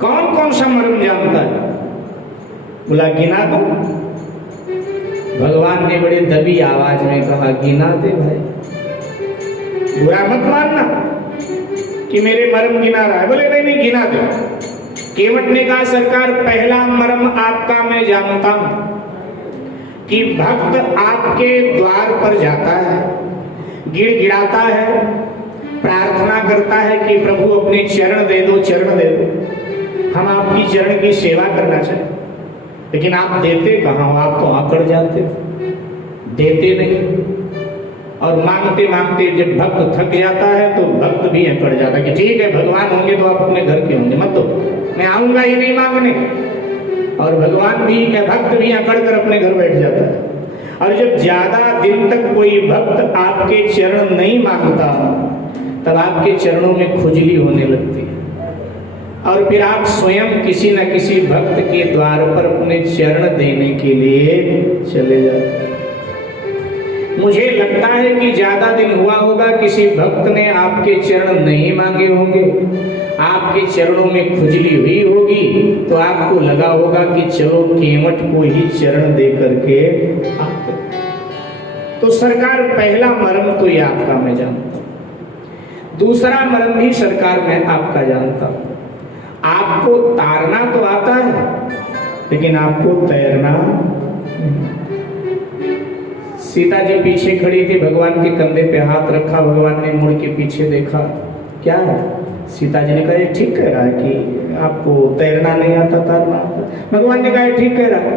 कौन कौन सा मर्म जानता है? बोला गिना दो। भगवान ने बड़े दबी आवाज में कहा गिना दे भाई, बुरा मत मानना कि मेरे मर्म गिना रहा है। बोले नहीं नहीं गिना दो। केवट ने कहा सरकार पहला मर्म आपका मैं जानता हूं कि भक्त आपके द्वार पर जाता है, गिड़गिड़ाता है, प्रार्थना करता है कि प्रभु अपने चरण दे दो, चरण दे दो, हम आपकी चरण की सेवा करना चाहते। लेकिन आप देते कहाँ हो? आप तो आकड़ जाते, देते नहीं। और मांगते मांगते जब भक्त थक जाता है तो भक्त भी अकड़ जाता है कि ठीक है भगवान होंगे तो आप अपने घर के होंगे, मत दो, मैं आऊंगा ही नहीं मांगने। और भगवान भी या भक्त भी अकड़ कर अपने घर बैठ जाता है। और जब ज्यादा दिन तक कोई भक्त आपके चरण नहीं मांगता तब आपके चरणों में खुजली होने लगती है और फिर आप स्वयं किसी न किसी भक्त के द्वार पर अपने चरण देने के लिए चले जाते हैं। मुझे लगता है कि ज्यादा दिन हुआ होगा किसी भक्त ने आपके चरण नहीं मांगे होंगे, आपके चरणों में खुजली हुई होगी तो आपको लगा होगा कि चलो केवट को ही चरण दे करके आते। तो सरकार पहला मर्म तो ये आपका मैं जानता हूं। दूसरा मर्म भी सरकार मैं आपका जानता हूं। आपको तारना तो आता है लेकिन आपको तैरना। सीता जी पीछे खड़ी थी, भगवान के कंधे पे हाथ रखा, भगवान ने मुड़ के पीछे देखा, क्या है? सीता जी ने कहा ये ठीक कह रहा है कि आपको तैरना नहीं आता, तारना आता। भगवान ने कहा ये ठीक कह रहा है,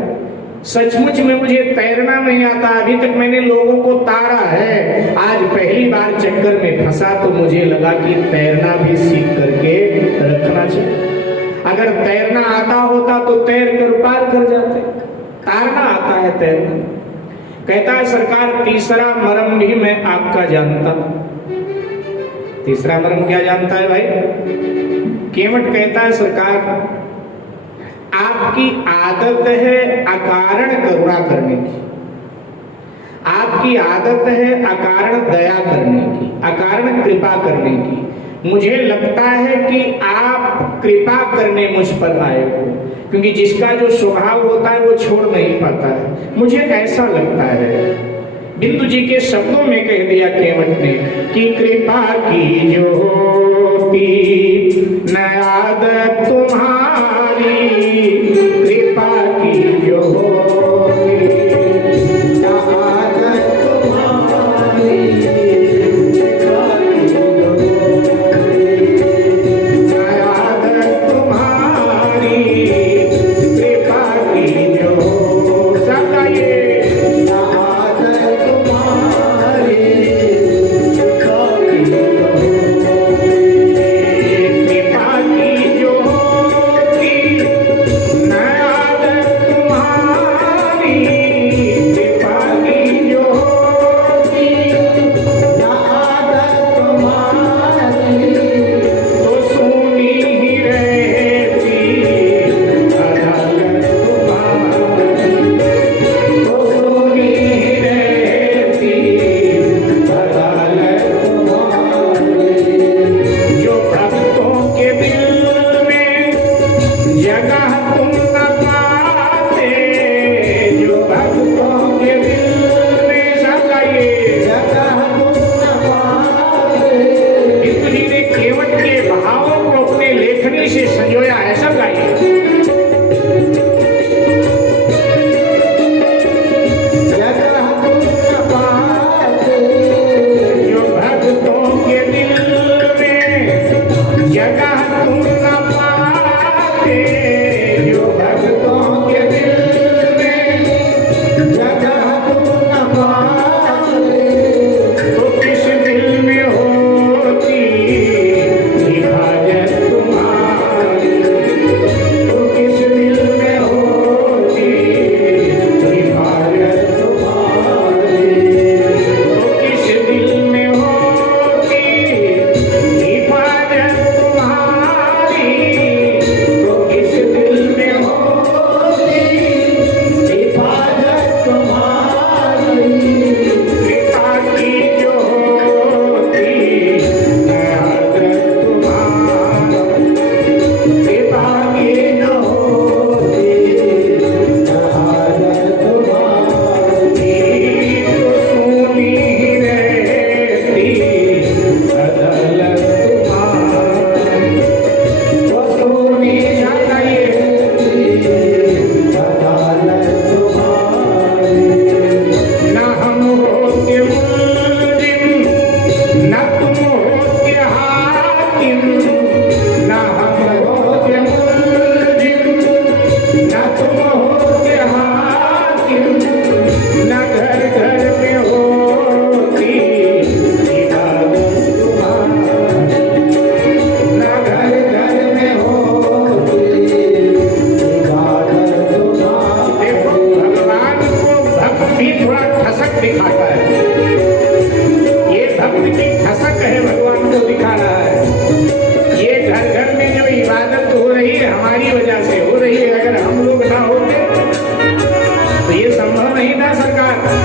सचमुच में मुझे तैरना नहीं आता, अभी तक मैंने लोगों को तारा है, आज पहली बार चक्कर में फंसा तो मुझे लगा कि तैरना भी सीख करके रखना चाहिए। अगर तैरना आता होता तो तैर कर पार कर जाते, तारना आता है तैरना। कहता है सरकार तीसरा मर्म भी मैं आपका जानता हूं। तीसरा मर्म क्या जानता है भाई? केवट कहता है सरकार आपकी आदत है अकारण करुणा करने की, आपकी आदत है अकारण दया करने की, अकारण कृपा करने की। मुझे लगता है कि आप कृपा करने मुझ पर आए हो, क्योंकि जिसका जो स्वभाव होता है वो छोड़ नहीं पाता है, मुझे ऐसा लगता है। बिंदु जी के शब्दों में कह दिया केवट ने कि कृपा की ज्योति न आदत तुम्हारी, कृपा की ज्योति न आदत तुम्हारी, रही है, हमारी वजह से हो रही है। अगर हम लोग ना होते तो ये संभव नहीं था सरकार।